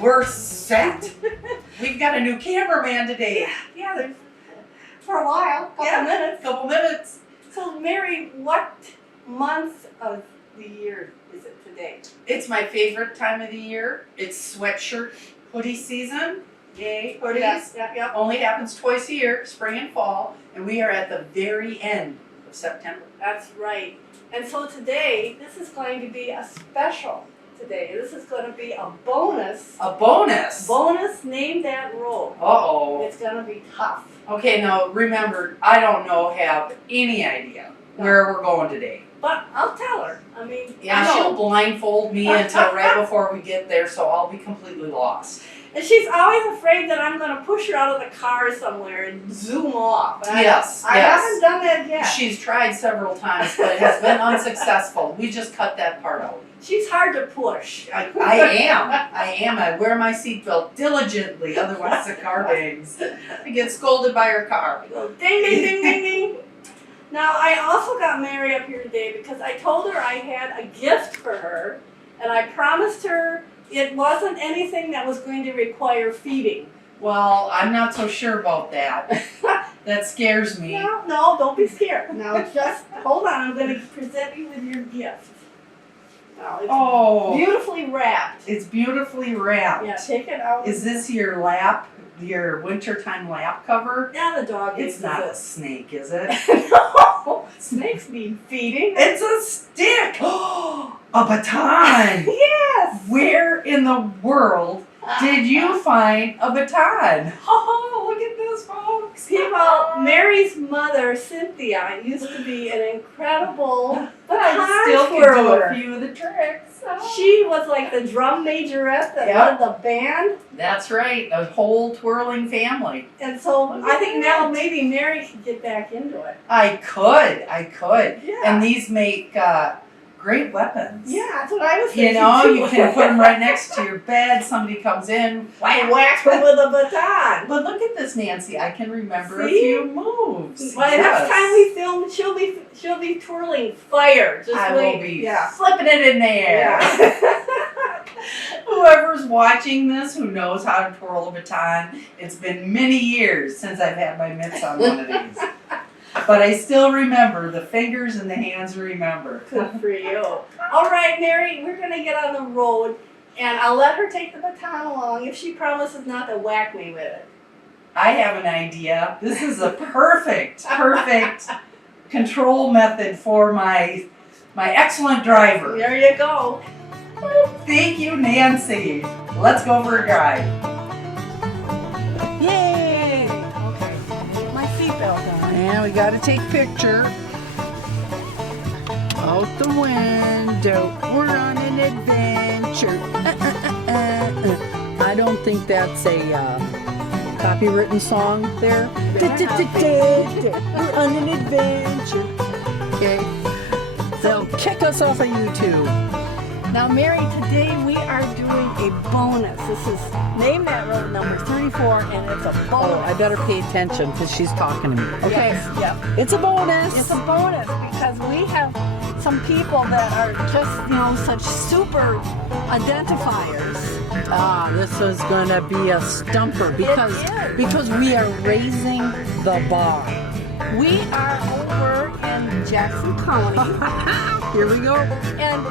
We're set. We've got a new cameraman today. Yeah, for a while, Couple minutes. So Mary, what month of the year is it today? It's my favorite time of the year. It's sweatshirt hoodie season. Yay, hoodies. Yeah. Only happens twice a year, spring and fall, and we are at the very end of September. That's right. And so today, this is going to be a special today. This is going to be a bonus. A bonus? Bonus, name that road. Uh-oh. It's going to be tough. Okay, now remember, I don't have any idea where we're going today. But I'll tell her. I mean, Yeah, she'll blindfold me until right before we get there, so I'll be completely lost. And she's always afraid that I'm going to push her out of the car somewhere and zoom off. And Yes. I haven't done that yet. She's tried several times, but it has been unsuccessful. We just cut that part out. She's hard to push. I am. I wear my seatbelt diligently, otherwise the car bangs. I get scolded by her car. Go ding, ding, ding, ding, ding. Now, I also got Mary up here today because I told her I had a gift for her, and I promised her it wasn't anything that was going to require feeding. Well, I'm not so sure about that. That scares me. No, don't be scared. Now, just hold on. I'm going to present you with your gift. Now, it's beautifully wrapped. It's beautifully wrapped. Yeah, take it out. Is this your wintertime lap cover? Yeah, the dog It's uses not it. a snake, is it? No, snakes need feeding. It's a stick! A baton! Yes! Where in the world did you find a baton? Oh, look at this, folks! People, Mary's mother, Cynthia, used to be an incredible I still can do twirler. a few of the tricks. She was like the drum majorette that led the band. That's right, a whole twirling family. And so I think now maybe Mary could get back into it. I could. Yeah. And these make great weapons. Yeah, that's what I was You thinking. know, too. you can put them right next to your bed. Somebody comes in, and whack her with a baton. But look at this, Nancy. I can remember a See? few moves. Well, the next time we film, she'll be twirling fire. Just I wait. will be Yeah. flipping it in the air. Yeah. Whoever's watching this who knows how to twirl a baton, it's been many years since I've had my mitts on one of these. But I still remember, the fingers and the hands remember. Good for you. All right, Mary, we're going to get on the road, and I'll let her take the baton along if she promises not to whack me with it. I have an idea. This is a perfect control method for my excellent driver. There you go. Thank you, Nancy. Let's go for a drive. Yay! Okay, my seatbelt on. And we got to take picture. Out the window, we're on an adventure. I don't think that's a copywritten song there. We're on an adventure. Okay, they'll kick us off of YouTube. Now, Mary, today we are doing a bonus. This is Name That Road number 34, and it's a bonus. Oh, I better pay attention because she's talking to me. Okay, Yes, yep. it's a bonus. It's a bonus because we have some people that are just, such super identifiers. This is gonna be a stumper because we are raising the bar. We are over in Jackson County. Here we go. And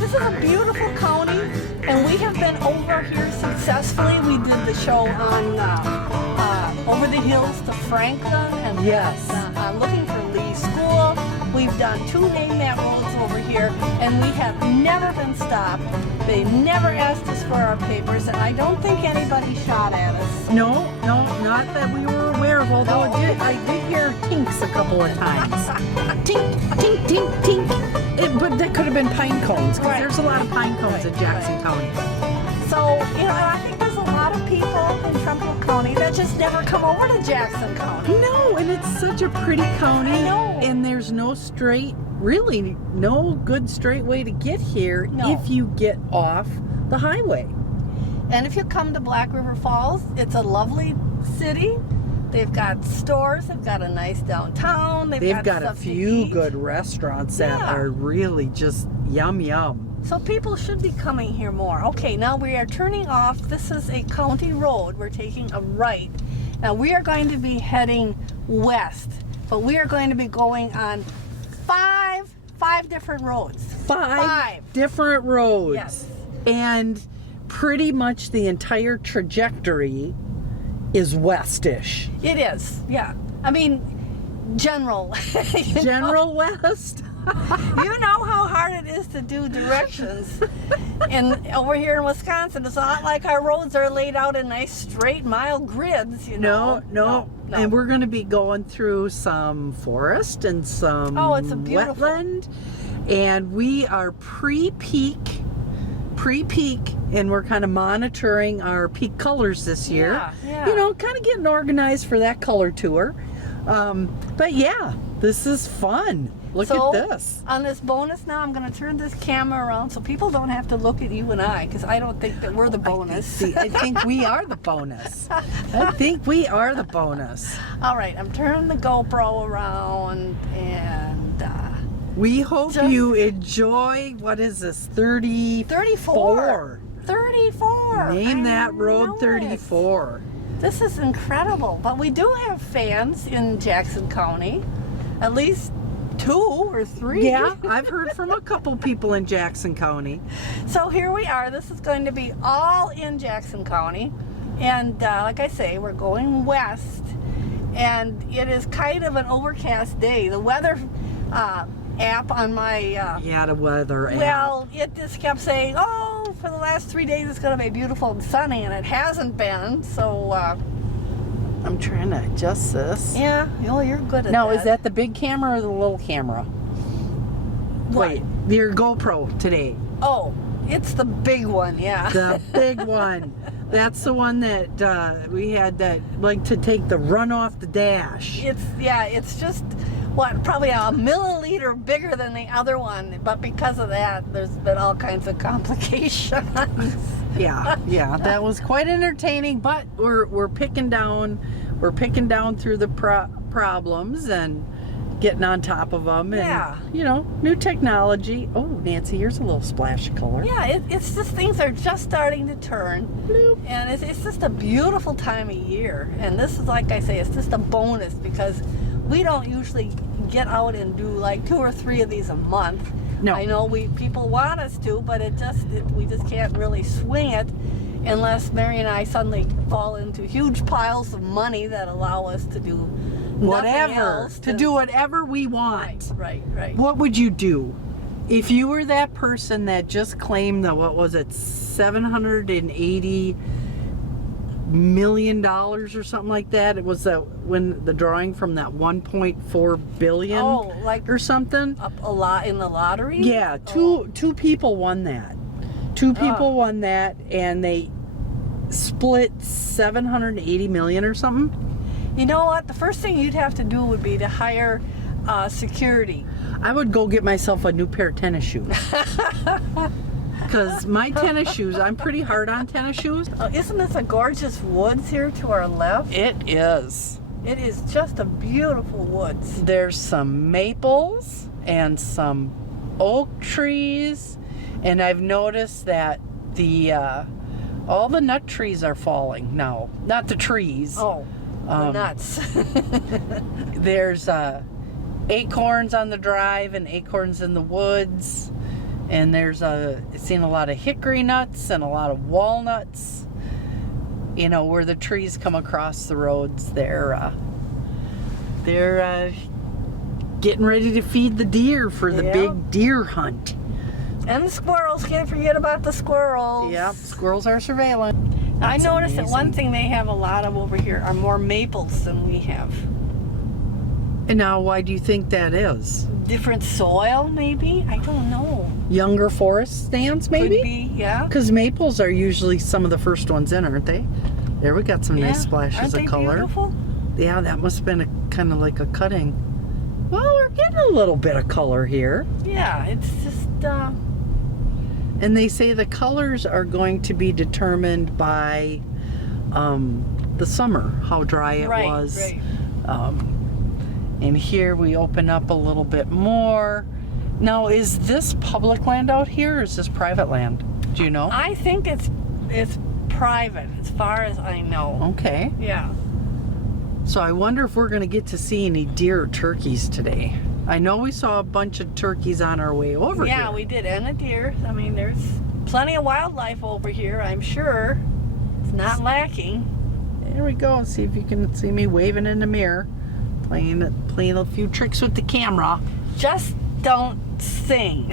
this is a beautiful county, and we have been over here successfully. We did the show on Over the Hills to Franklin, and Yes. Looking for Lee School. We've done 2 Name That Roads over here, and we have never been stopped. They never asked us for our papers, and I don't think anybody shot at us. No, not that we were aware of, although I did hear tinks a couple of times. Tink, tink, tink, tink. But that could have been pine cones, because Right. there's a lot of pine cones in Jackson County. So, you know, and I think there's a lot of people in Trempealeau County that just never come over to Jackson County. No, and it's such a pretty county. I know. And there's no good straight way to get here No. if you get off the highway. And if you come to Black River Falls, it's a lovely city. They've got stores, they've got a nice downtown, They've got a stuff to few eat. good restaurants that Yeah. are really just yum yum. So people should be coming here more. Okay, now we are turning off. This is a county road. We're taking a right. Now we are going to be heading west, but we are going to be going on five different roads. Five different roads. Yes. And pretty much the entire trajectory is westish. It is, yeah. I mean, general. General West. You know how hard it is to do directions. And over here in Wisconsin, it's not like our roads are laid out in nice straight mile grids, you know. No. And we're going to be going through some forest and some it's a beautiful wetland. And we are pre-peak, and we're kind of monitoring our peak colors this year. Yeah. You know, kind of getting organized for that color tour. But yeah, this is fun. Look So, at this. On this bonus now, I'm going to turn this camera around so people don't have to look at you and I, because I don't think that we're the bonus. See, I think we are the bonus. I think we are the bonus. All right, I'm turning the GoPro around, and We hope Just- you enjoy, what is this, 34? 34. Name I that know road it. 34. This is incredible. But we do have fans in Jackson County, at least 2 or 3. Yeah, I've heard from a couple people in Jackson County. So here we are. This is going to be all in Jackson County. And like I say, we're going west. And it is kind of an overcast day. The weather app on my... Yeah, the weather app. well, it just kept saying, oh, for the last 3 days it's going to be beautiful and sunny. And it hasn't been. So, I'm trying to adjust this. yeah, well, you're good at Now, that. is that the big camera or the little camera? What? Wait, your GoPro today. Oh, it's the big one, yeah. The big one. That's the one that we had that like to take the run off the dash. It's just probably a milliliter bigger than the other one, but because of that, there's been all kinds of complications. Yeah, that was quite entertaining. But we're picking down through the problems and getting on top of them. And, Yeah. you know, new technology. Oh, Nancy, here's a little splash of color. Yeah, it's just things are just starting to turn, Bloop. and it's just a beautiful time of year. And this is, like I say, it's just a bonus because we don't usually get out and do like 2 or 3 of these a month. No. I know people want us to, but we just can't really swing it unless Mary and I suddenly fall into huge piles of money that allow us to do nothing Whatever. else To do whatever we want. Right. What would you do if you were that person that just claimed the, what was it, $780 million or something like that? It was when the drawing from that 1.4 billion or something. A lot in the lottery. Yeah, two people won that. Two people won that, and they split 780 million or something. You know what? The first thing you'd have to do would be to hire security. I would go get myself a new pair of tennis shoes. Because my tennis shoes, I'm pretty hard on tennis shoes. Isn't this a gorgeous woods here to our left? It is. It is just a beautiful woods. There's some maples and some oak trees, and I've noticed that all the nut trees are falling now. Not the trees. Oh, the nuts. There's acorns on the drive and acorns in the woods, and there's seen a lot of hickory nuts and a lot of walnuts. You know, where the trees come across the roads, they're getting ready to feed the deer for the big deer hunt. And the squirrels, can't forget about the squirrels. Yep, squirrels are surveillance. I That's noticed that one amazing. thing they have a lot of over here are more maples than we have. And now, why do you think that is? Different soil, maybe? I don't know. Younger forest stands, maybe? Could be, yeah. Because maples are usually some of the first ones in, aren't they? There, we got some nice Yeah. splashes Aren't of they color. Beautiful? Yeah, that must have been kind of like a cutting. Well, we're getting a little bit of color here. Yeah, it's just, And they say the colors are going to be determined by the summer, how dry it was. Right. And here we open up a little bit more. Now, is this public land out here, or is this private land? Do you know? I think it's private, as far as I know. Okay. Yeah. So I wonder if we're going to get to see any deer or turkeys today. I know we saw a bunch of turkeys on our way over here. Yeah, we did, and a deer. I mean, there's plenty of wildlife over here, I'm sure. It's not lacking. There we go. See if you can see me waving in the mirror, playing a few tricks with the camera. Just don't sing.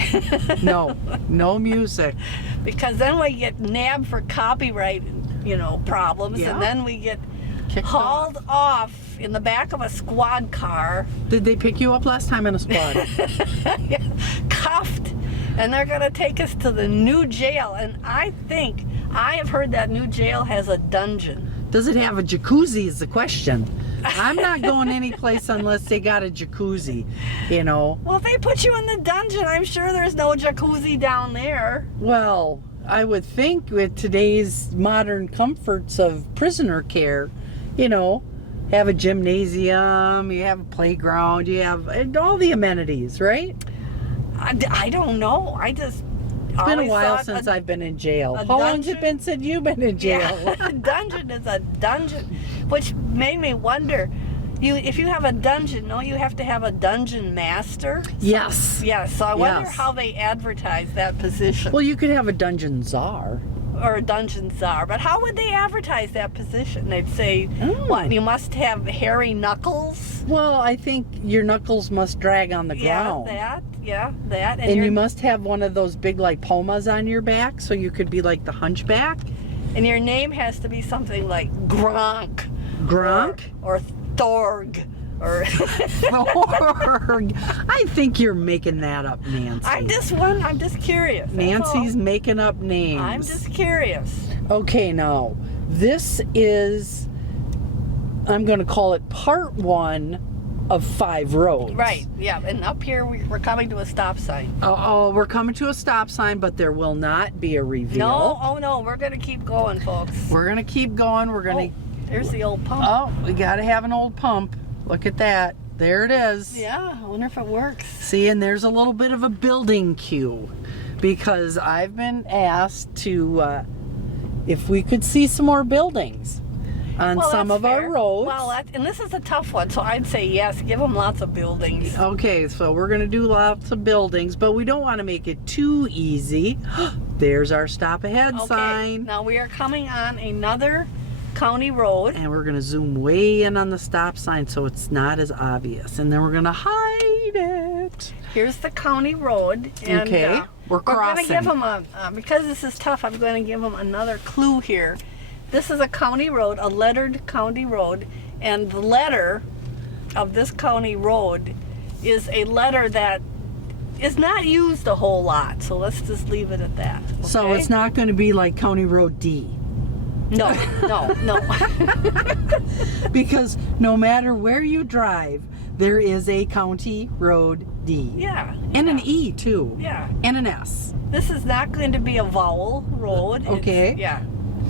No music. Because then we get nabbed for copyright, problems, Yeah. and then we get Kicked hauled off in the back of a squad car, Did they pick you up last time in a squad? cuffed, and they're going to take us to the new jail. And I have heard that new jail has a dungeon. Does it have a jacuzzi is the question. I'm not going any place unless they got a jacuzzi, Well, if they put you in the dungeon, I'm sure there's no jacuzzi down there. Well, I would think with today's modern comforts of prisoner care, have a gymnasium, you have a playground, you have all the amenities, right? I don't know. It's been a while since I've been in jail. How long's it been since you've been in jail? Yeah, a dungeon is a dungeon, which made me wonder. If you have a dungeon, you have to have a dungeon master. Yes. Yeah, so I wonder Yes. how they advertise that position. Well, you could have a dungeon czar. Or a dungeon czar, but how would they advertise that position? They'd say, Oh. what, you must have hairy knuckles? Well, I think your knuckles must drag on the ground. That. And you must have one of those big, like, pumas on your back, so you could be like the hunchback. And your name has to be something like Gronk. Gronk? Or Thorg. Or I think you're making that up, Nancy. I'm just curious. That's Nancy's all. making up names. I'm just curious. Okay, now, this is, I'm going to call it part 1 of 5 roads. Right, yeah. And up here, we're coming to a stop sign. Oh, we're coming to a stop sign, but there will not be a reveal. No, we're going to keep going, folks. We're going to keep going. We're going to... There's the old pump. Oh, we got to have an old pump. Look at that. There it is. Yeah, I wonder if it works. See, and there's a little bit of a building queue because I've been asked to, if we could see some more buildings on some that's of our fair. roads. Well, and this is a tough one, so I'd say yes, give them lots of buildings. Okay, so we're going to do lots of buildings, but we don't want to make it too easy. There's our stop ahead sign. Now we are coming on another county road. And we're going to zoom way in on the stop sign so it's not as obvious. And then we're going to hide it. Here's the county road. And, Okay, we're crossing. We're going to give them because this is tough, I'm going to give them another clue here. This is a county road, a lettered county road, and the letter of this county road is a letter that is not used a whole lot. So let's just leave it at that. Okay? So it's not going to be like County Road D. No. Because no matter where you drive, there is a County Road D. Yeah. And an E too. Yeah. And an S. This is not going to be a vowel road. Okay. Yeah.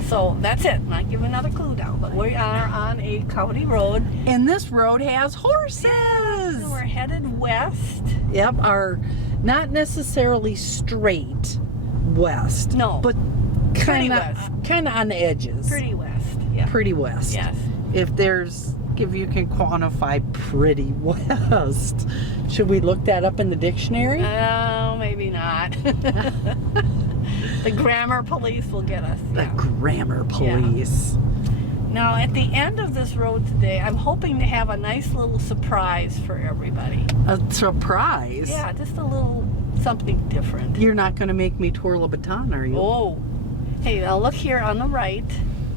So that's it. I'll give you another clue now. But we are on a county road. And this road has horses. And we're headed west. Yep, are not necessarily straight west. No. But Pretty kind west. of on the edges. Pretty west. Yeah. Pretty west. Yes. If you can quantify pretty west. Should we look that up in the dictionary? Oh, maybe not. The grammar police will get us. The Yeah. grammar police. Now, at the end of this road today, I'm hoping to have a nice little surprise for everybody. A surprise? Yeah, just a little something different. You're not going to make me twirl a baton, are you? Oh. Hey, now look here on the right.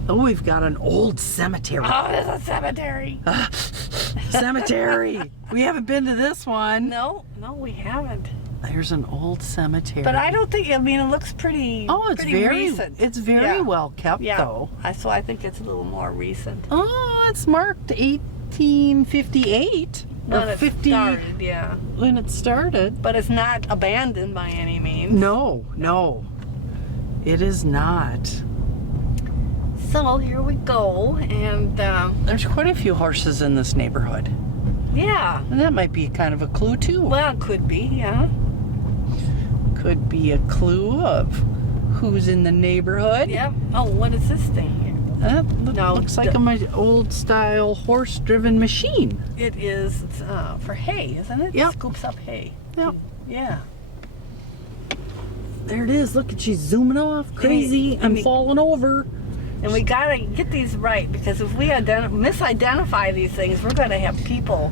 Oh, we've got an old cemetery. Oh, there's a cemetery. Cemetery. We haven't been to this one. No, we haven't. There's an old cemetery. But I don't think, I mean, it looks pretty, Oh, it's pretty very recent. It's very Yeah. well kept Yeah. though. So I think it's a little more recent. Oh, it's marked 1858 or When it 50 started, yeah. when it started. But it's not abandoned by any means. No, it is not. So here we go, and There's quite a few horses in this neighborhood, yeah. and that might be kind of a clue too. Well, it could be, yeah. Could be a clue of who's in the neighborhood. Yeah. Oh, what is this thing here? No, Looks like an old style horse-driven machine. It is for hay, isn't it? Yep. Scoops up hay. Yep. Yeah. There it is. Look at she's zooming off. Crazy. And I'm we- falling over. And we gotta get these right, because if we misidentify these things, we're gonna have people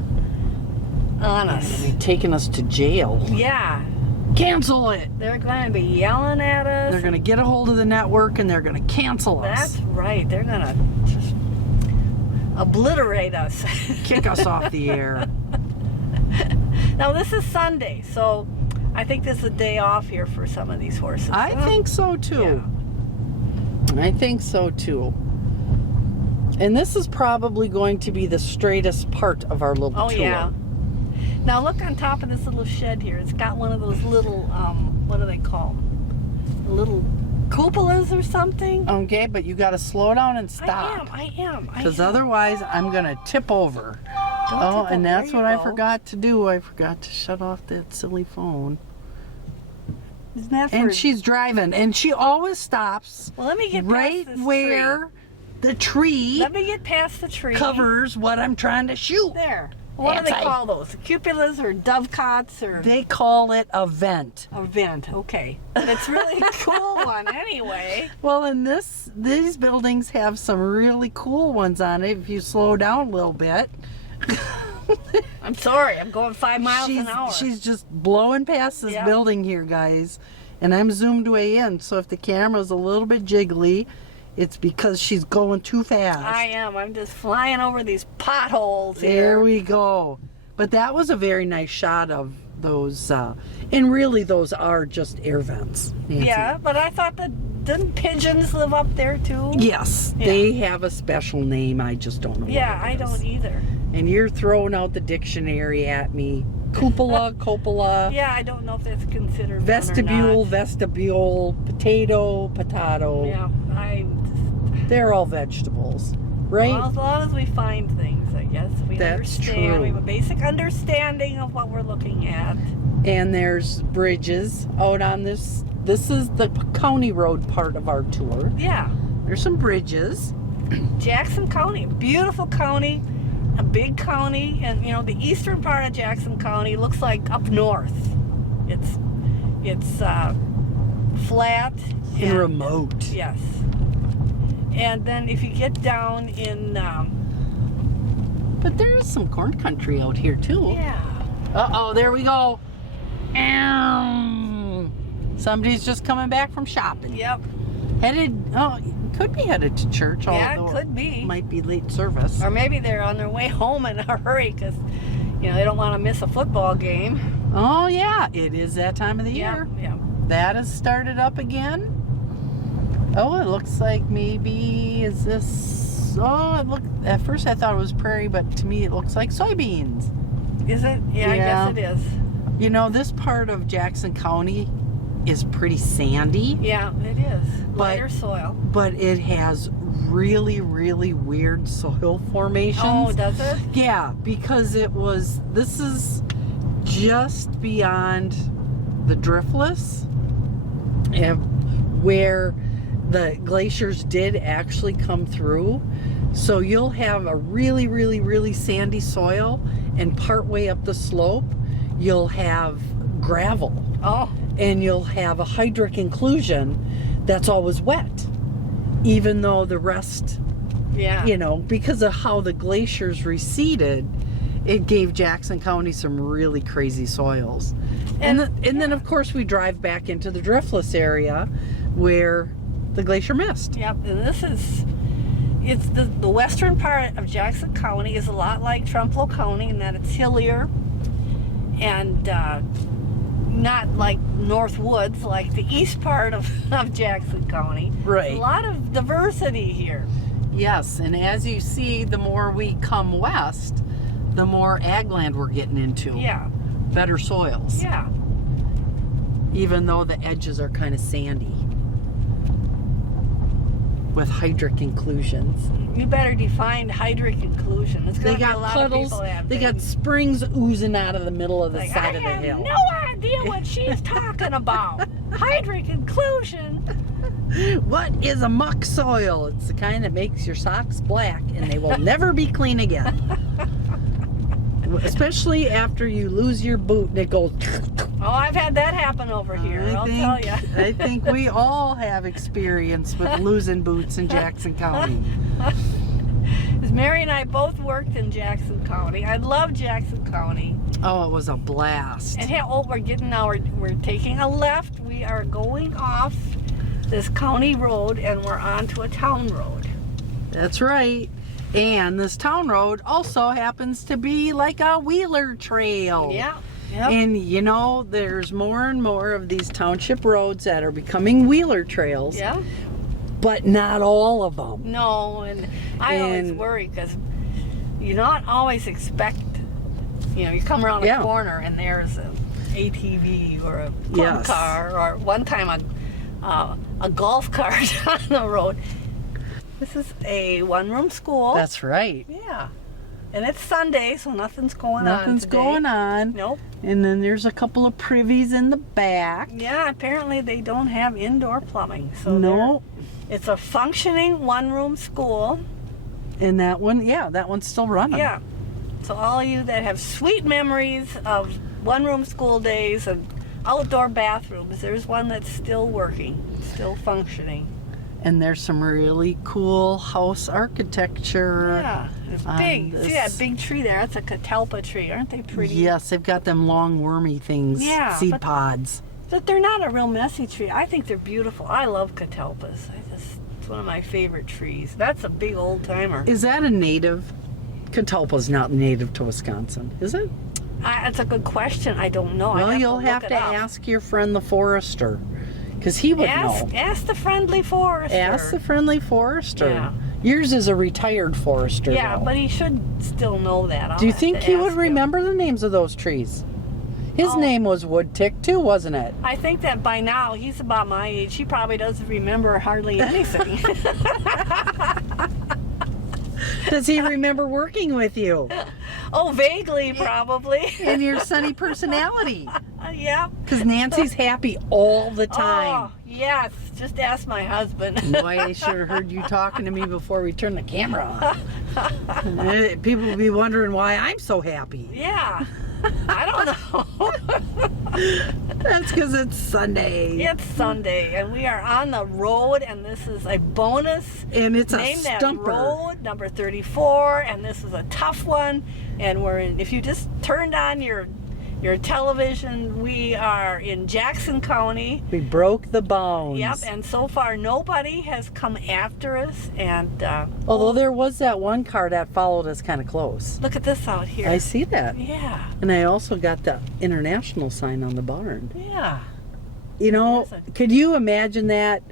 on us. They're taking us to jail. Yeah. Cancel it. They're gonna be yelling at us. They're gonna get a hold of the network and they're gonna cancel us. That's right. They're gonna just obliterate us. Kick us off the air. Now this is Sunday, so I think this is a day off here for some of these horses. I think so too. Yeah. I think so too. And this is probably going to be the straightest part of our little Oh tour. yeah. Now look on top of this little shed here. It's got one of those little, what do they call them? Little cupolas or something? Okay, but you got to slow down and stop. I am. Because otherwise I'm going to tip over. Oh, tip and over. that's There what you I go. forgot to do. I forgot to shut off that silly phone. Isn't that for... And she's driving, and she always stops Well, let me get right past this where tree. the tree Let me get past the tree. covers what I'm trying to shoot. There. What do they Fancy. call those? Cupolas or dovecots or... They call it a vent. A vent, okay. But it's really a cool one anyway. Well, and these buildings have some really cool ones on it if you slow down a little bit. I'm sorry, I'm going 5 miles an hour. She's just blowing past this Yeah. building here, guys. And I'm zoomed way in, so if the camera's a little bit jiggly, it's because she's going too fast. I am. I'm just flying over these potholes There here. we go. But that was a very nice shot of those, and really those are just air vents, Nancy. Yeah, but I thought that didn't pigeons live up there too? Yes, Yeah. they have a special name. I just don't know. Yeah, what I it is. don't either. And you're throwing out the dictionary at me. Cupola, coppola, Yeah, I don't know if that's considered vestibule, one or vestibule, potato, potato. not. Yeah, They're all vegetables, right? well, as long as we find things, I guess we That's understand. true. We have a basic understanding of what we're looking at. And there's bridges out on this. This is the county road part of our tour. Yeah, There's some bridges. Jackson County, beautiful county, a big county, and you know the eastern part of Jackson County looks like up north. It's flat And remote. Yes, and then if you get down in But there's some corn country out here too. yeah, Uh-oh, there we go. Ow. Somebody's just coming back from shopping. yep, Could be headed to church. yeah, although it could be. Might be late service. Or maybe they're on their way home in a hurry because, you know, they don't want to miss a football game. Oh yeah, it is that time of the Yeah, year. yeah. That has started up again. Oh, it looks like maybe is this? Oh, it looked. At first I thought it was prairie, but to me it looks like soybeans. Is it? Yeah, I Yeah. guess it is. You know, this part of Jackson County is pretty sandy, Yeah, it is. Lighter soil. but it has really, really weird soil formations. Oh, does it? Yeah, because this is just beyond the driftless, where the glaciers did actually come through. So you'll have a really, really, really sandy soil, and partway up the slope, you'll have gravel, Oh, and you'll have a hydric inclusion that's always wet, even though the rest, yeah. you know, because of how the glaciers receded, it gave Jackson County some really crazy soils. And then of course we drive back into the driftless area where the glacier missed. Yep, and this is, it's the western part of Jackson County is a lot like Trempealeau County in that it's hillier and not like North Woods, like the east part of Jackson County. Right. A lot of diversity here. Yes, and as you see, the more we come west, the more ag land we're getting into. Yeah. Better soils. Yeah. Even though the edges are kind of sandy. With hydric inclusions. You better define hydric inclusion. It's They going to be a got lot puddles, of people have they got things. springs oozing out of the middle of the Like, side I of the have hill. no idea what she's talking about. Hydric inclusion. What is a muck soil? It's the kind that makes your socks black and they will never be clean again. Especially after you lose your boot and it goes. Oh, I've had that happen over here, I'll tell you. I think we all have experience with losing boots in Jackson County. Because Mary and I both worked in Jackson County. I love Jackson County. Oh, it was a blast. And here, we're taking a left. We are going off this county road and we're onto a town road. That's right. And this town road also happens to be like a wheeler trail. Yeah. Yep. And you know, there's more and more of these township roads that are becoming wheeler trails. Yeah. But not all of them. No, and I always worry because you not always expect, you come around a corner and there's an ATV or a plum car or one time a golf cart on the road. This is a one-room school. That's right. Yeah. And it's Sunday, so nothing's going on Nothing's today. going on. Nope. And then there's a couple of privies in the back. Yeah, apparently they don't have indoor plumbing. So No. it's a functioning one-room school. And that one, that one's still running. Yeah. So all of you that have sweet memories of one-room school days and outdoor bathrooms, there's one that's still working, still functioning. And there's some really cool house architecture. Yeah, it's big. See that big tree there? That's a catalpa tree. Aren't they pretty? Yes, they've got them long wormy things, seed pods. But they're not a real messy tree. I think they're beautiful. I love catalpas. It's one of my favorite trees. That's a big old timer. Is that a native? Catalpa's not native to Wisconsin, is it? That's a good question. I don't know. Well, you'll have to ask your friend the forester. Because he would know. Ask the friendly forester. Ask the friendly forester. Yeah. Yours is a retired forester. Yeah, though. but he should still know that. Do you think he would remember the names of those trees? His name was Woodtick too, wasn't it? I think that by now, he's about my age. He probably doesn't remember hardly anything. Does he remember working with you? Oh, vaguely, probably. And your sunny personality. Yeah. Because Nancy's happy all the time. Oh, yes. Just ask my husband. Boy, I should have heard you talking to me before we turned the camera on. People will be wondering why I'm so happy. Yeah. I don't know. That's because it's Sunday. It's Sunday, and we are on the road, and this is a bonus. And it's Name a that stumper. road, number 34, and this is a tough one. And we're in, if you just turned on your television, we are in Jackson County. We broke the bones. Yep, and so far nobody has come after us. And although there was that one car that followed us kind of close. look at this out here. I see that. Yeah. And I also got the international sign on the barn. Yeah. You know, could you imagine that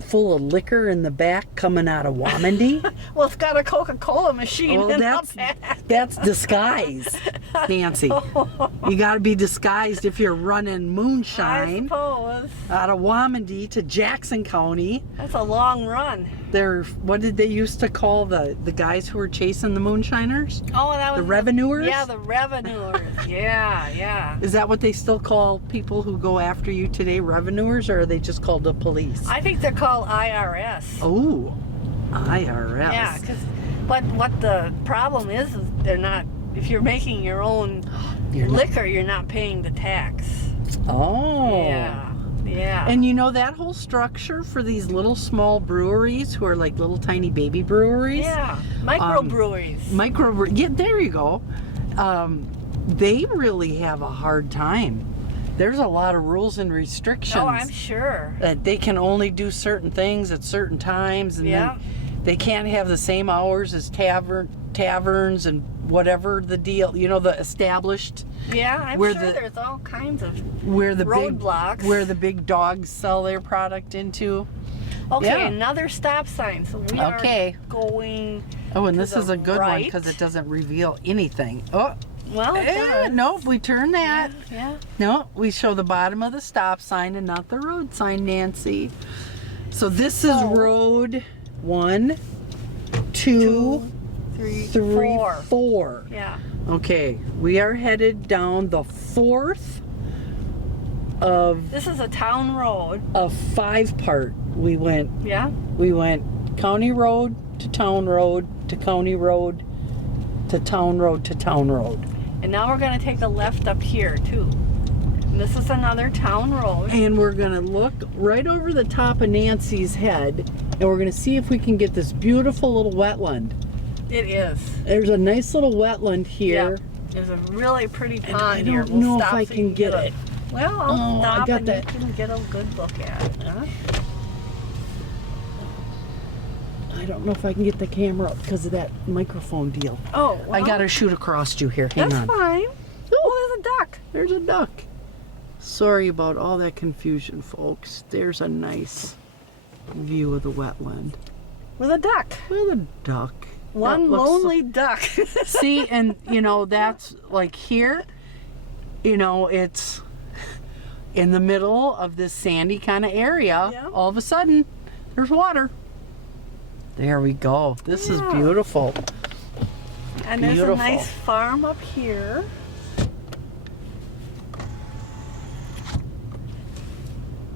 full of liquor in the back coming out of Wamandy? Well, it's got a Coca-Cola machine in the back. That's disguise, Nancy. You got to be disguised if you're running moonshine I suppose. out of Wamandy to Jackson County. That's a long run. What did they used to call the guys who were chasing the moonshiners? Oh, that was The revenuers? Yeah, the revenuers. Yeah. Is that what they still call people who go after you today, revenuers, or are they just called the police? I think they're called IRS. Oh, IRS. Yeah, because what the problem is they're not. If you're making your own liquor, you're not paying the tax. Oh. Yeah. And you know that whole structure for these little small breweries who are like little tiny baby breweries? Yeah. Microbreweries. Yeah, there you go. They really have a hard time. There's a lot of rules and restrictions. Oh, I'm sure. That they can only do certain things at certain times, and then They can't have the same hours as taverns and whatever the deal, you know, the established, Yeah, I'm Where sure the- there's all kinds of where the roadblocks. where the big dogs sell their product into. Okay, Yeah. another stop sign. So we Okay. are going. Oh, and To this the is a good one right. because it doesn't reveal anything. Oh, Well, it does. nope, we turn that. Yeah. No, we show the bottom of the stop sign and not the road sign, Nancy. So this is So- road 1, 2, 3, 3, 4. 4. Yeah. Okay, we are headed down the 4th of This is a town road. 5-part. We went Yeah. county road to town road to county road to town road to town road. And now we're going to take a left up here too. And this is another town road. And we're gonna look right over the top of Nancy's head and we're gonna see if we can get this beautiful little wetland. It is. There's a nice little wetland here. There's a really pretty And pond I here. don't know if stop I so can you get a- it. Well, I'll Oh, I stop got and that. you can get a good look at it. Huh? I don't know if I can get the camera up because of that microphone deal. Oh, well, I gotta shoot across you here. Hang That's on. fine. Oh, there's a duck. There's a duck. Sorry about all that confusion, folks. There's a nice view of the wetland. With a duck. With a duck. One That looks so- lonely duck. See, and you know, that's like here, you know, it's in the middle of this sandy kind of area. Yeah. All of a sudden, there's water. There we go. This is Yeah. beautiful. And there's a Beautiful. nice farm up here.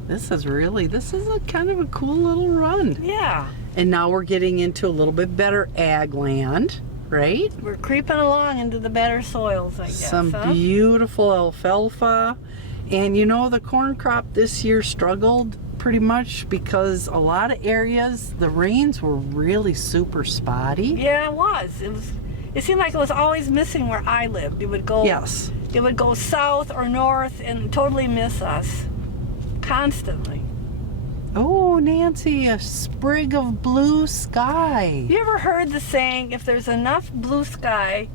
This is a kind of a cool little run. Yeah. And now we're getting into a little bit better ag land, right? We're creeping along into the better soils, I guess. Some huh? beautiful alfalfa. And you know, the corn crop this year struggled pretty much because a lot of areas, the rains were really super spotty. Yeah, it was. It seemed like it was always missing where I lived. It would go Yes. It would go south or north and totally miss us. Constantly. Oh, Nancy, a sprig of blue sky. You ever heard the saying, if there's enough blue sky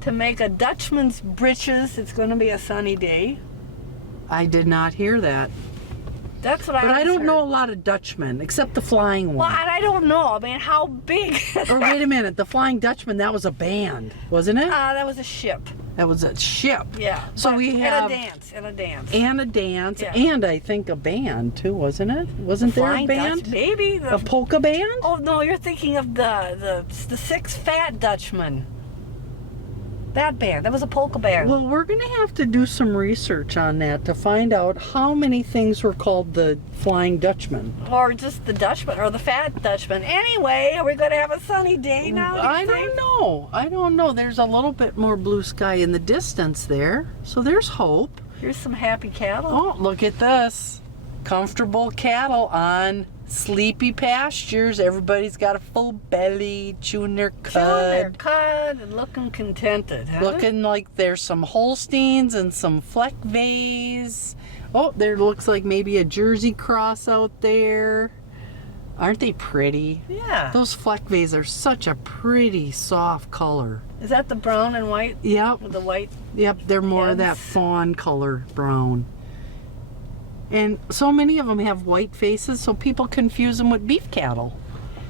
to make a Dutchman's breeches, it's going to be a sunny day? I did not hear that. That's what But I don't heard. know a lot of Dutchmen, except the Flying Well, One. I don't know. I mean, how big? Or wait a minute, the Flying Dutchman, that was a band, wasn't it? That was a ship. That was a ship. Yeah. So But- we have- And a dance. And a dance. And a dance, Yeah. and I think a band too, wasn't it? Wasn't there a Flying band? Dutch, maybe. A polka band? Oh no, you're thinking of the Six Fat Dutchmen. That band. That was a polka band. Well, we're going to have to do some research on that to find out how many things were called the Flying Dutchman. Or just the Dutchman or the Fat Dutchman. Anyway, are we going to have a sunny day now? do you I think? don't know. There's a little bit more blue sky in the distance there, so there's hope. Here's some happy cattle. Oh, look at this. Comfortable cattle on sleepy pastures. Everybody's got a full belly, chewing their Chewing their cud. cud and looking contented, huh? Looking like there's some Holsteins and some Fleck Vays. Oh, there looks like maybe a Jersey cross out there. Aren't they pretty? Yeah. Those Fleck Vays are such a pretty soft color. Is that the brown and white Yep, with the white? yep, they're more of that Heads. fawn color brown. And so many of them have white faces, so people confuse them with beef cattle.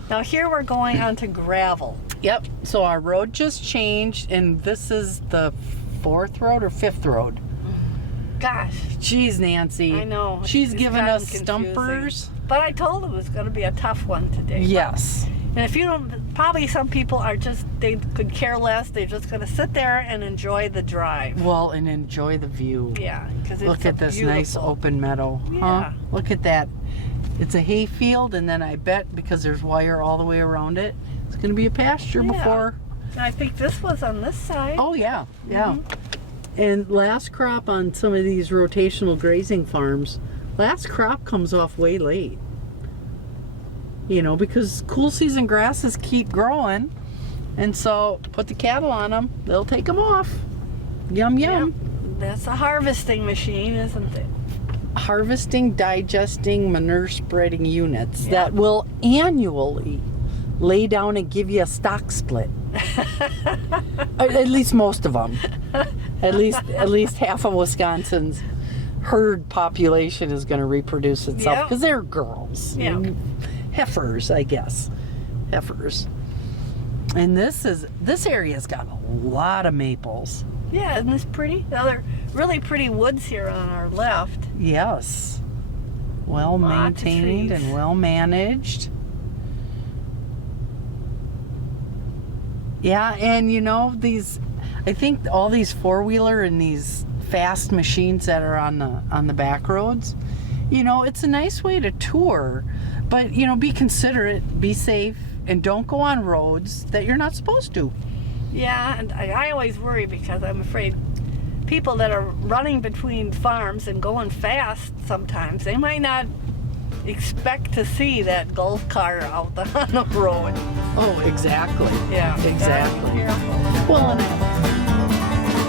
Now here we're going onto gravel. Yep, so our road just changed, and this is the 4th road or 5th road. Gosh, Jeez, Nancy. I know. She's It's giving gotten us confusing. stumpers. But I told him it was going to be a tough one today. Yes. And if you don't, probably some people are just, they could care less. They're just going to sit there and enjoy the drive. Well, and enjoy the view. Yeah, because it's Look at this nice beautiful. open meadow. Yeah. Huh? Look at that. It's a hay field, and then I bet because there's wire all the way around it, it's going to be a pasture Yeah. before. And I think this was on this side. Oh, yeah. Yeah. Mm-hmm. And last crop on some of these rotational grazing farms, last crop comes off way late. You know, because cool season grasses keep growing. And so put the cattle on them, they'll take them off. Yum, yum. Yep. That's a harvesting machine, isn't it? Harvesting, digesting, manure spreading units Yeah. that will annually lay down and give you a stock split. At least most of them. At least half of Wisconsin's herd population is going to reproduce itself because they're girls. Yeah. Heifers, I guess. Heifers. And this area's got a lot of maples. Yeah, isn't this pretty? Now, there are really pretty woods here on our left. Yes. Well Lots of maintained trees. and well managed. Yeah, and you know, I think all these four-wheeler and these fast machines that are on the back roads, you know, it's a nice way to tour, but you know, be considerate, be safe, and don't go on roads that you're not supposed to. Yeah, and I always worry because I'm afraid people that are running between farms and going fast sometimes, they might not expect to see that golf cart out on the road. Oh, exactly. Yeah. Exactly. Yeah. Well, and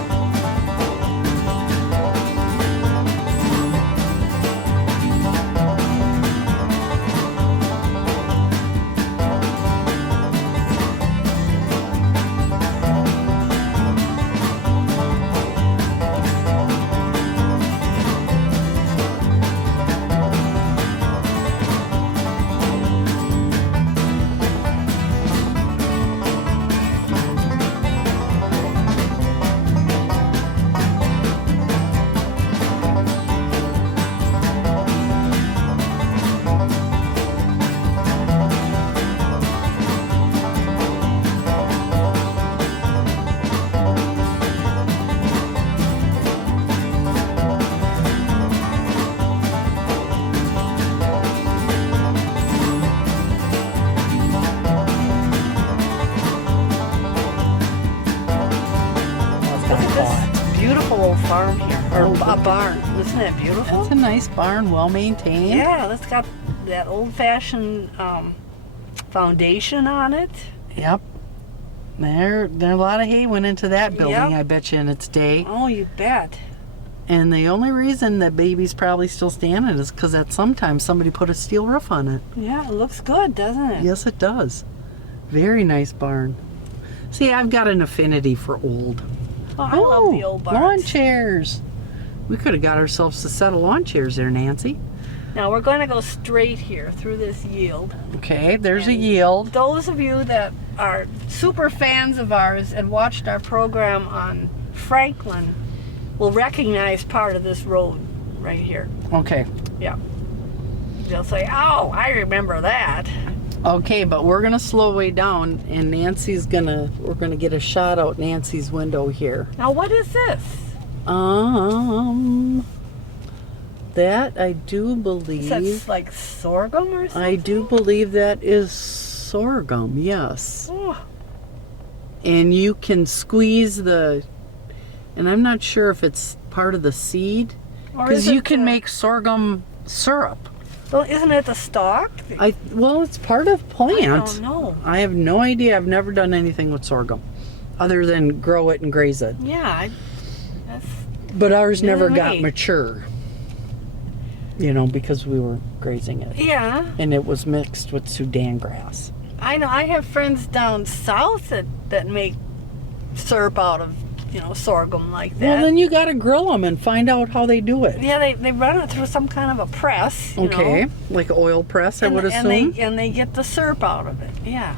Beautiful old farm here, or a barn. Isn't that beautiful? that's a nice barn, well maintained. Yeah, it's got that old-fashioned foundation on it. Yep. There a lot of hay went into that building, Yep. I bet you, in its day. Oh, you bet. And the only reason that baby's probably still standing is because at some time somebody put a steel roof on it. Yeah, it looks good, doesn't it? Yes, it does. Very nice barn. See, I've got an affinity for old. Oh, I love the old barns. Lawn chairs. We could have got ourselves a set of lawn chairs there, Nancy. Now we're going to go straight here through this yield. Okay, there's a And yield. Those of you that are super fans of ours and watched our program on Franklin will recognize part of this road right here. Okay. Yeah. They'll say, oh, I remember that. Okay, but we're gonna slow way down, and we're gonna get a shot out Nancy's window here. Now what is this? That I do believe. Is that like sorghum or something? I do believe that is sorghum. Yes, Oh, and you can squeeze and I'm not sure if it's part of the seed, or because is you it can the- make sorghum syrup. Well, isn't it the stalk? Well, it's part of plant. I don't know. I have no idea. I've never done anything with sorghum, other than grow it and graze it. Yeah, that's But ours never Neither got me. mature. You know, because we were grazing it. yeah. And it was mixed with Sudan grass. I know. I have friends down south that make syrup out of sorghum like that. Well, then you got to grill them and find out how they do it. Yeah, they run it through some kind of a press. You Okay, know, like oil press, I would and assume. they get the syrup out of it. Yeah,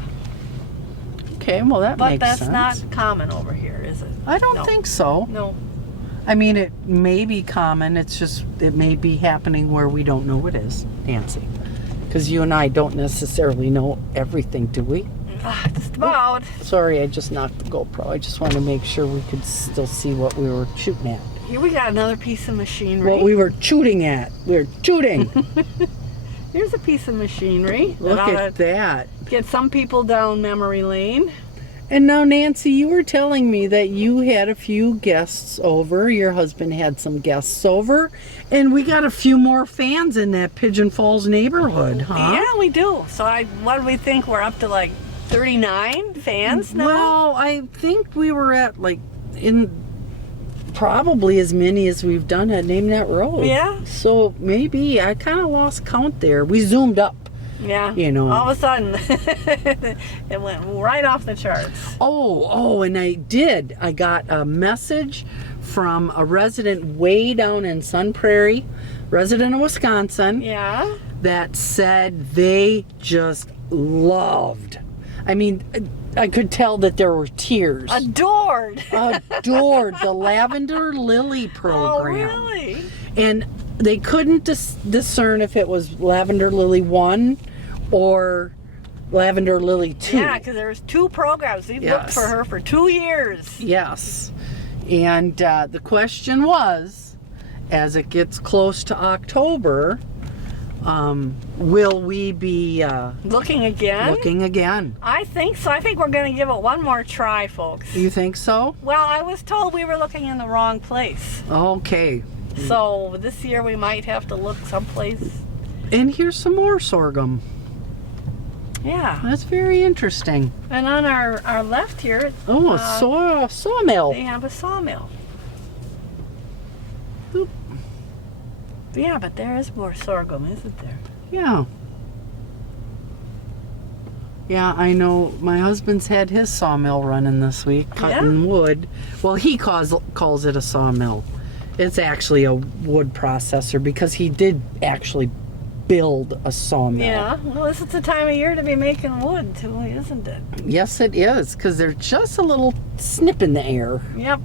Okay, well that but makes that's sense. not common over here, is it? I don't No. think so. No. I mean, it may be common. It's just it may be happening where we don't know it is, Nancy. Because you and I don't necessarily know everything, do we? Just about. Sorry, I just knocked the GoPro. I just wanted to make sure we could still see what we were shooting at. Here we got another piece of machinery. What we were shooting at. We were shooting. Here's a piece of machinery Look that ought at to that. get some people down memory lane. And now, Nancy, you were telling me that you had a few guests over. Your husband had some guests over. And we got a few more fans in that Pigeon Falls neighborhood, huh? Yeah, we do. So what do we think? We're up to like 39 fans now? Well, I think we were at in probably as many as we've done at Name That Road. Yeah. So maybe I kind of lost count there. We zoomed up Yeah. You know. All of a sudden, it went right off the charts. Oh, and I got a message from a resident way down in Sun Prairie, resident of Wisconsin, Yeah. that said they just loved. I mean, I could tell that there were tears. Adored. Adored the Lavender Lily program. Oh, really? And they couldn't discern if it was Lavender Lily 1 or Lavender Lily 2. Yeah, because there's 2 programs. We've looked for her for 2 years. Yes. And the question was, as it gets close to October, will we be Looking again? looking again? I think so. I think we're going to give it one more try, folks. You think so? Well, I was told we were looking in the wrong place. Okay. So this year we might have to look someplace. And here's some more sorghum. Yeah. That's very interesting. And on our left here, Oh, a sawmill. they have a sawmill. Boop. Yeah, but there is more sorghum, isn't there? Yeah. Yeah, I know. My husband's had his sawmill running this week, cutting wood. Well, he calls it a sawmill. It's actually a wood processor because he did actually build a sawmill. Yeah. Well, this is the time of year to be making wood, too, isn't it? Yes, it is, because there's just a little snip in the air. Yep.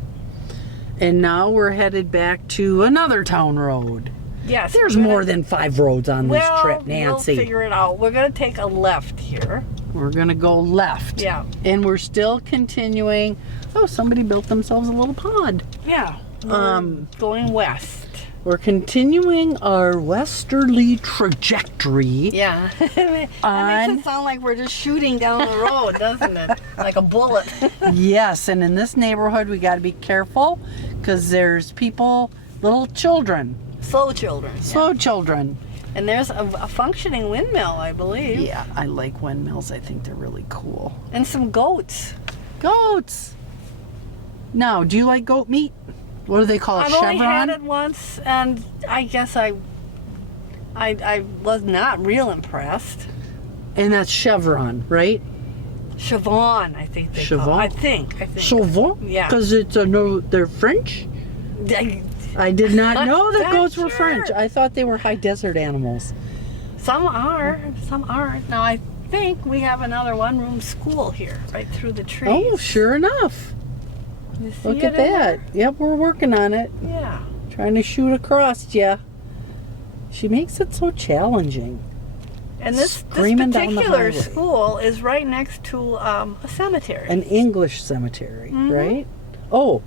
And now we're headed back to another town road. Yes. There's more than 5 roads on this trip, We'll Nancy. figure it out. We're going to take a left here. We're going to go left. Yeah. And we're still continuing. Oh, somebody built themselves a little pond. Yeah. We're going west. We're continuing our westerly trajectory. Yeah. That makes it sound like we're just shooting down the road, doesn't it? Like a bullet. Yes, and in this neighborhood we got to be careful because there's people, little children, Slow children. slow children. And there's a functioning windmill, I believe. Yeah, I like windmills. I think they're really cool. And some goats. Goats. Now, do you like goat meat? What do they call it? I've Chevron? only had it once, and I guess I was not real impressed. And that's chevron, right? Siobhan, I think they call Siobhan? it. I think. Chevron? Yeah. Because they're French? I did not know that Not goats were sure. French. I thought they were high desert animals. Some are, some aren't. Now I think we have another one-room school here, right through the trees. Oh, sure enough. You see Look it at in there? that. Yep, we're working on it. Yeah. Trying to shoot across ya. She makes it so challenging. And this Screaming down the particular highway. school is right next to a cemetery. An English cemetery, Mhm. right? Oh,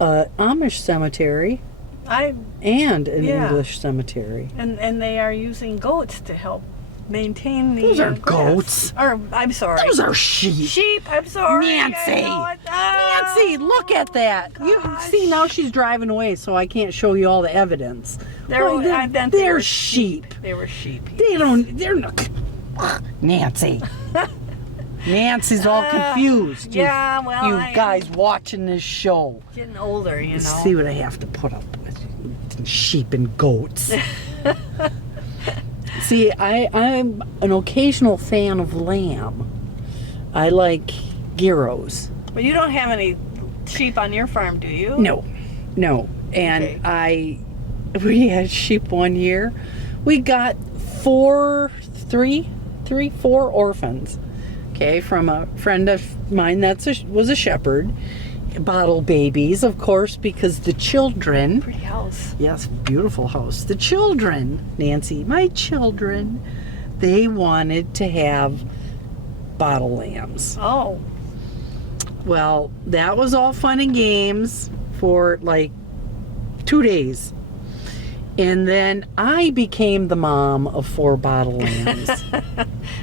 Amish cemetery and an Yeah. English cemetery. And they are using goats to help maintain the Those are grass. goats. Or I'm sorry. Those are sheep. Sheep. I'm sorry. Nancy. I know it. Ah. Nancy, look at that. You Gosh. see, now she's driving away, so I can't show you all the evidence. They're, Well, I meant they they're were sheep. They were sheep. They're not. Nancy. Nancy's all confused. Yeah, well, You I guys watching this show. getting older, you know. See what I have to put up with. Sheep and goats. See, I'm an occasional fan of lamb. I like gyros. But you don't have any sheep on your farm, do you? No. And Okay. we had sheep one year. We got 4 orphans. Okay, from a friend of mine was a shepherd. Bottle babies, of course, because the children. Pretty house. Yes, beautiful house. The children, Nancy, my children, they wanted to have bottle lambs. Oh. Well, that was all fun and games for like 2 days. And then I became the mom of 4 bottle lambs.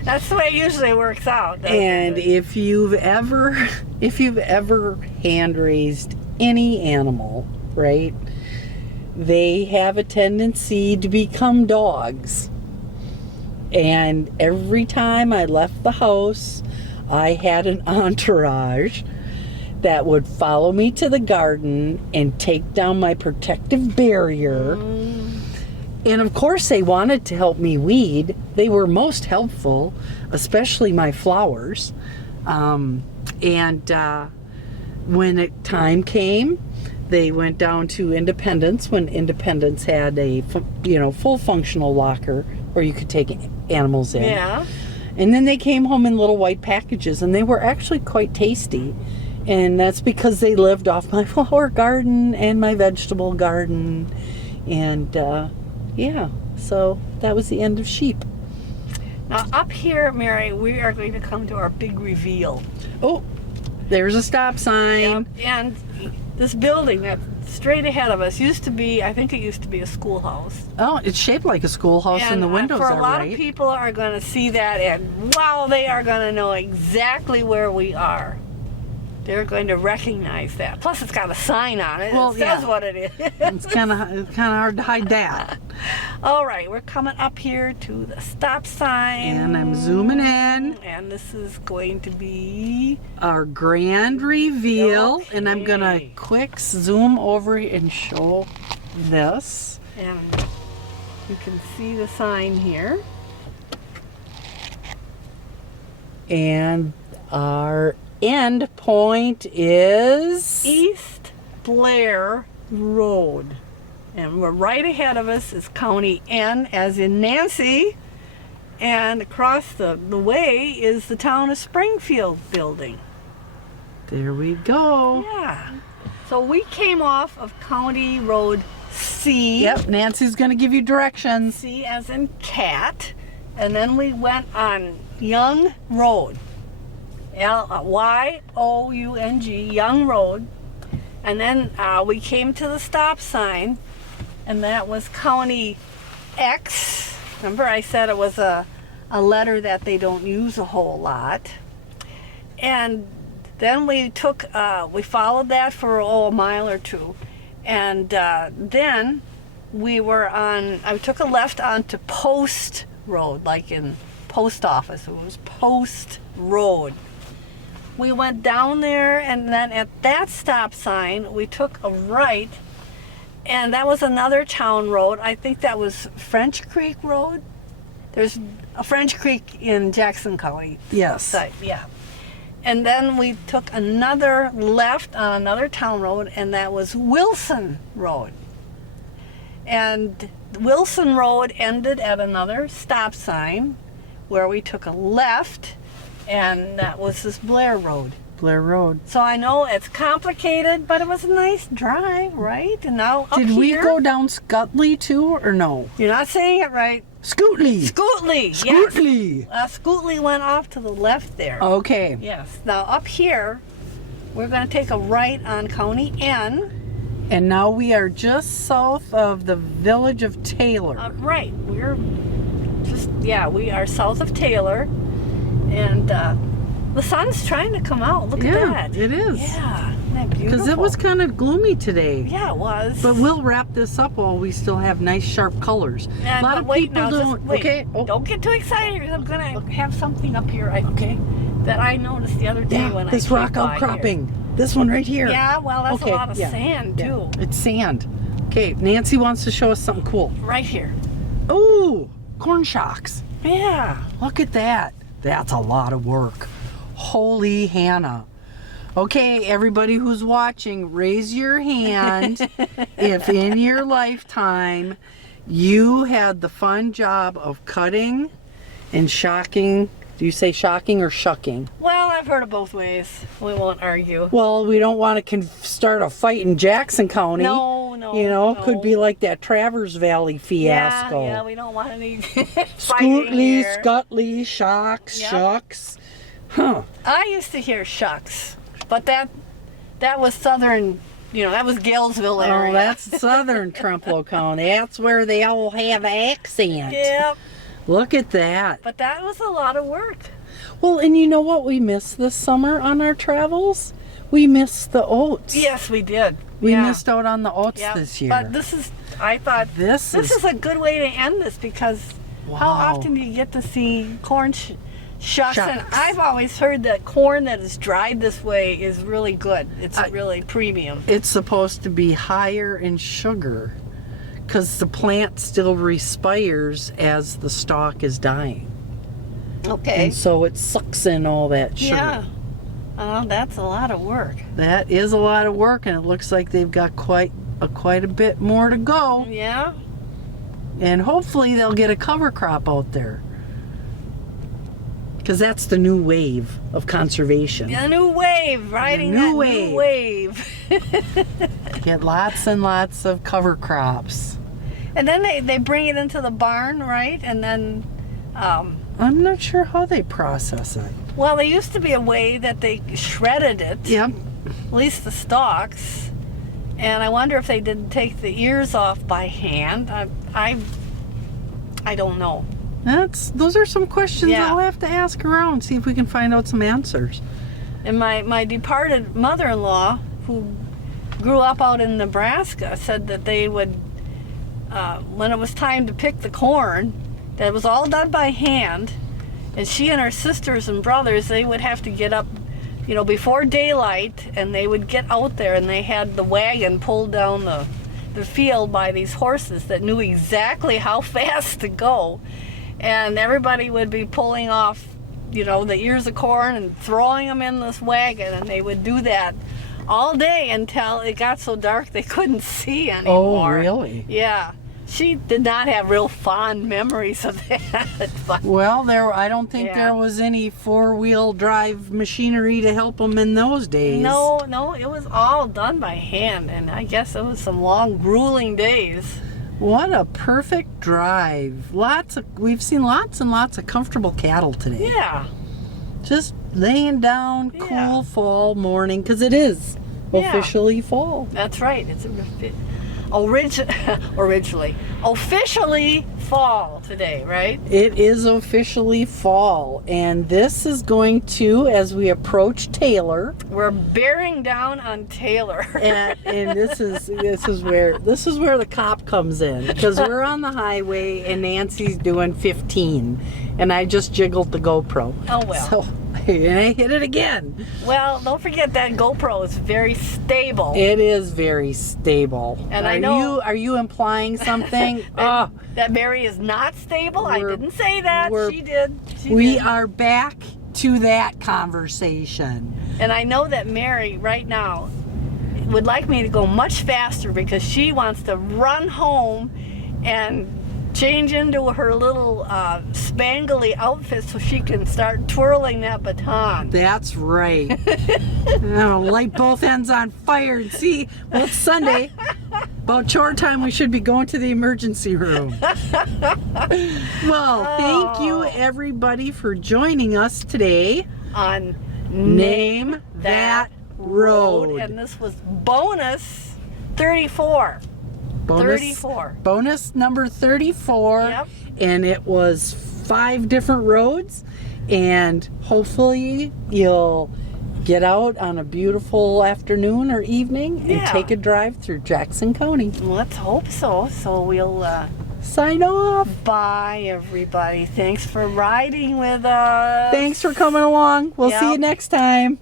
That's the way it usually works out. doesn't And it? if you've ever hand raised any animal, right? They have a tendency to become dogs. And every time I left the house, I had an entourage that would follow me to the garden and take down my protective barrier And of course they wanted to help me weed. They were most helpful, especially my flowers. And when time came, they went down to Independence when Independence had a full functional locker where you could take animals in. Yeah. And then they came home in little white packages, and they were actually quite tasty. And that's because they lived off my flower garden and my vegetable garden. And yeah, so that was the end of sheep. Now up here, Mary, we are going to come to our big reveal. Oh, there's a stop sign. Yep. And this building that's straight ahead of us used to be, I think it used to be a schoolhouse. Oh, it's shaped like a schoolhouse, and the windows for a are lot right. of people are going to see that, and wow, they are going to know exactly where we are. They're going to recognize that. Plus, it's got a sign on it. Well, It says yeah. what it is. It's kind of hard to hide that. All right, we're coming up here to the stop sign. And I'm zooming in. And this is going to be Our grand reveal, Okay. and I'm gonna quick zoom over and show this. and you can see the sign here. And our end point is East Blair Road. And we're right ahead of us is County N, as in Nancy. And across the way is the town of Springfield building. there we go. Yeah. So we came off of County Road C. Yep, Nancy's gonna give you directions. C as in cat. And then we went on Young Road. Young, Young Road. And then we came to the stop sign, and that was County X. Remember I said it was a letter that they don't use a whole lot. And then we followed that for a mile or two. And then I took a left onto Post Road, like in post office. It was Post Road. We went down there, and then at that stop sign, we took a right, and that was another town road. I think that was French Creek Road. There's a French Creek in Jackson County. Yes. Side, yeah. And then we took another left on another town road, and that was Wilson Road. And Wilson Road ended at another stop sign where we took a left, and that was this Blair Road. Blair Road. So I know it's complicated, but it was a nice drive, right? And now up Did we here, go down Scutley too, or no? You're not saying it right. Scootley. Scootley. Scootley. Yes. Scootley went off to the left there. Okay. Yes. Now up here, we're going to take a right on County N. And now we are just south of the village of Taylor. Right. We are south of Taylor. And the sun's trying to come out. Look at that. It is. Yeah. Isn't that beautiful? Because it was kind of gloomy today. Yeah, it was. But we'll wrap this up while we still have nice sharp colors. And, a lot but of wait, people now, don't. just wait. Okay. Oh. Don't get too excited. I'm gonna have something up here. That I noticed the other day Yeah, when this I came rock by outcropping. This one right here. Here. Yeah, well, that's Okay, a lot of yeah, sand too. It's sand. Okay, Nancy wants to show us something cool. Right here. Ooh, corn shocks. Yeah. Look at that. That's a lot of work. Holy Hannah. Okay, everybody who's watching, raise your hand if in your lifetime you had the fun job of cutting and shocking. Do you say shocking or shucking? Well, I've heard it both ways. We won't argue. Well, we don't want to start a fight in Jackson County. No. You know, no. could be like that Travers Valley fiasco. Yeah, we don't want any fighting Scootley, here. Scutley, shocks, Yep. shucks. Huh. I used to hear shucks, but that was southern. That was Galesville area. Oh, that's southern Trempealeau County. That's where they all have accent. Yep. Look at that. But that was a lot of work. Well, and you know what we missed this summer on our travels? We missed the oats. Yes, we did. We Yeah. missed out on the oats Yep. this year. But I thought This this is a good way to end this because how Wow. often do you get to see corn shucks? And Shucks. I've always heard that corn that is dried this way is really good. It's really premium. It's supposed to be higher in sugar because the plant still respires as the stalk is dying. Okay. And so it sucks in all that sugar. Yeah. Oh, that's a lot of work. That is a lot of work, and it looks like they've got quite a bit more to go. Yeah. And hopefully they'll get a cover crop out there. Because that's the new wave of conservation. The new wave, riding new that wave. new wave. Get lots and lots of cover crops. And then they bring it into the barn, right? And then, I'm not sure how they process it. well, there used to be a way that they shredded it. Yep. At least the stalks. And I wonder if they didn't take the ears off by hand. I don't know. Those are some questions Yeah. I'll have to ask around, see if we can find out some answers. And my departed mother-in-law, who grew up out in Nebraska, said that they would, when it was time to pick the corn, that it was all done by hand, and she and her sisters and brothers, they would have to get up, before daylight, and they would get out there, and they had the wagon pulled down the field by these horses that knew exactly how fast to go. And everybody would be pulling off, the ears of corn and throwing them in this wagon, and they would do that all day until it got so dark they couldn't see anymore. Oh, really? Yeah. She did not have real fond memories of that. But Well, I don't think Yeah. there was any four-wheel drive machinery to help them in those days. no, it was all done by hand, and I guess it was some long, grueling days. What a perfect drive. We've seen lots and lots of comfortable cattle today. Yeah. Just laying down, cool Yeah. fall morning, because it is Yeah. officially fall. That's right. It's officially fall today, right? It is officially fall, and this is going to, as we approach Taylor, We're bearing down on Taylor. and this is where the cop comes in, because we're on the highway and Nancy's doing 15, and I just jiggled the GoPro. Oh, well. So and I hit it again. Well, don't forget that GoPro is very stable. It is very stable. And I know- Are you implying something? That Mary is not stable. I We're- didn't say that. we're- She did. We did. are back to that conversation. And I know that Mary right now would like me to go much faster because she wants to run home and change into her little spangly outfit so she can start twirling that baton. That's right. Light both ends on fire and see. Well, it's Sunday. About chore time, we should be going to the emergency room. Well, thank you everybody for joining us today. On Name That Road. And this was bonus 34. Bonus, 34. bonus number 34. Yep. And it was 5 different roads. And hopefully you'll get out on a beautiful afternoon or evening and Yeah. take a drive through Jackson County. Let's hope so. So we'll Sign off. bye, everybody. Thanks for riding with us. Thanks for coming along. We'll see Yep. you next time.